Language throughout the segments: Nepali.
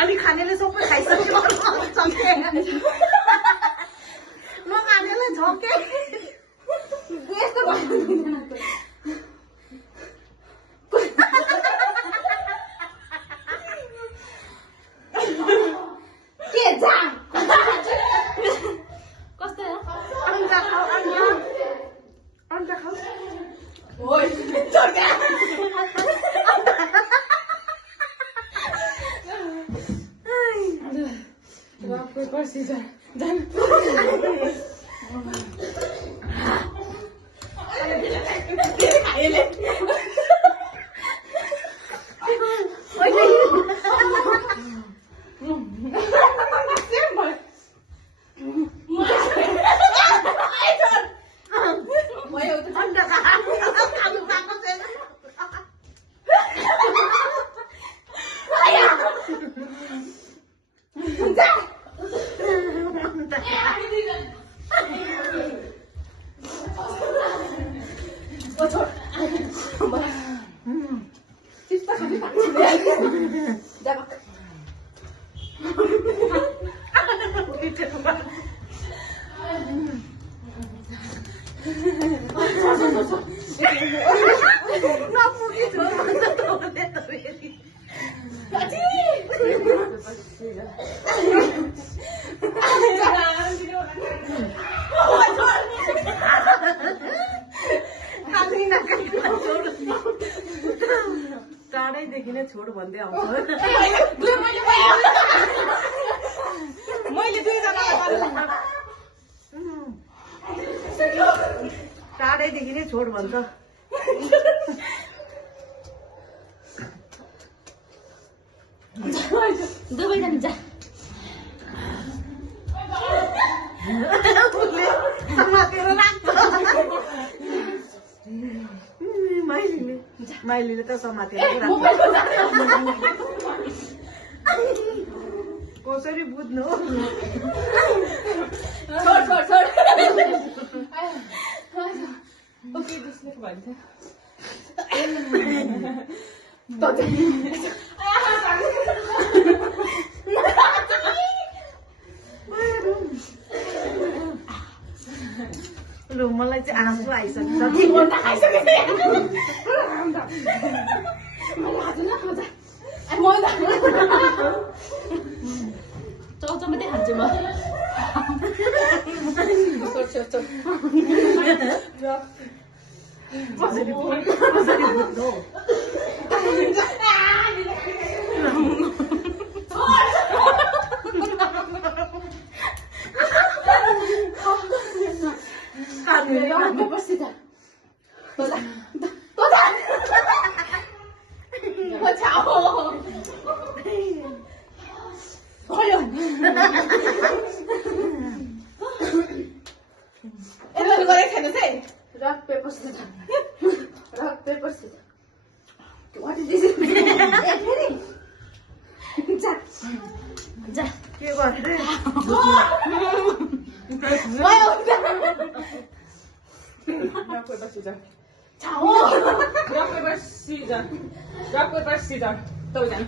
अलि खानेले सबै खाइसक्यो झम्के नखानेलाई झम्के यस्तो के जा कस्तो हो अन्डा खाऊ अन्डा खाऊ ओइ झर्का पर्सी जा टाढैदेखि नै छोड भन्दै आउँछ मैले टाढैदेखि नै छोड भन्छ दुवैजना जा समातेर राख्छ माइलीले त समातेर राख्छ कसरी बुझ्नु लु मलाई चाहिँ आँसु आइसक्छ चौचो मात्रै खान्छु म कसरी बुझ्नु Rock, paper, scissors. Rock, paper, scissors. What is this? के गर्ने Rock, paper, scissors. Rock, paper, scissors. Rock, paper, scissors. Tôi dặn.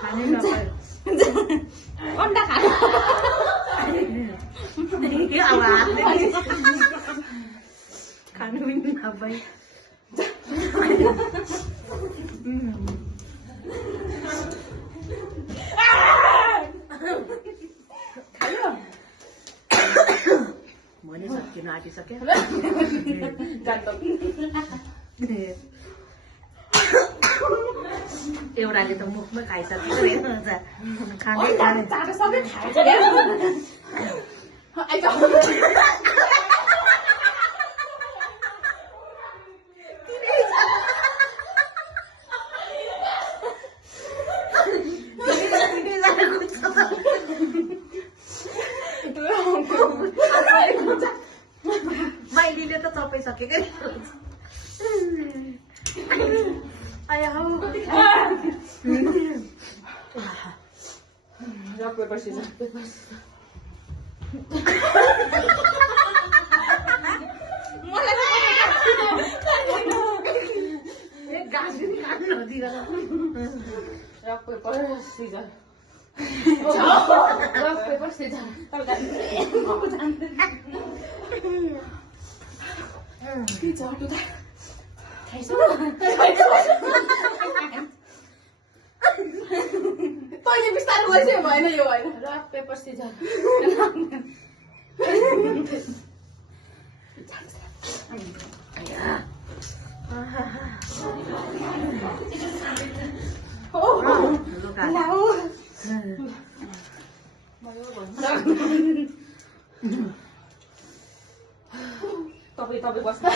खाने नपाए अन्डा खानु अब हातले खानु पनि नपाए भनिसकिनु आँटिसक्यो एउटाले त मुखमै खाइसक्यो खाँदै खाँदै सबै खान्छ माइलीले त चपाइसकेकै Rock, paper, scissors. Rock, paper, scissors. Rock, paper, scissors. Păi, bistarii vă ce mai nu eu ai. Rock, paper, scissors. तपाईँ बस्नु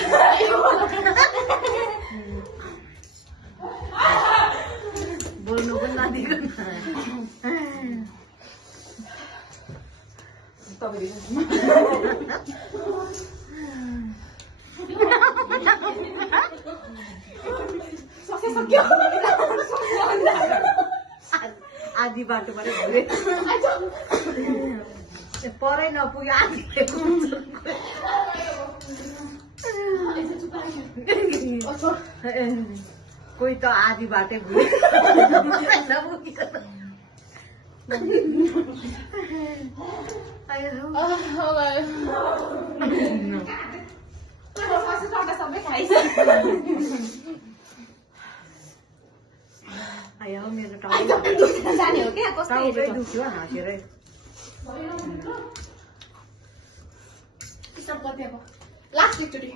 बोल्नु पनि नदिएको आधी बाटोबाट घुरे परै नपुग्यो आधी कोही त आधी बाटै घुरे आयो मेरो टाउकै दुख्यो हाँकेरै लास्ट एकचोटि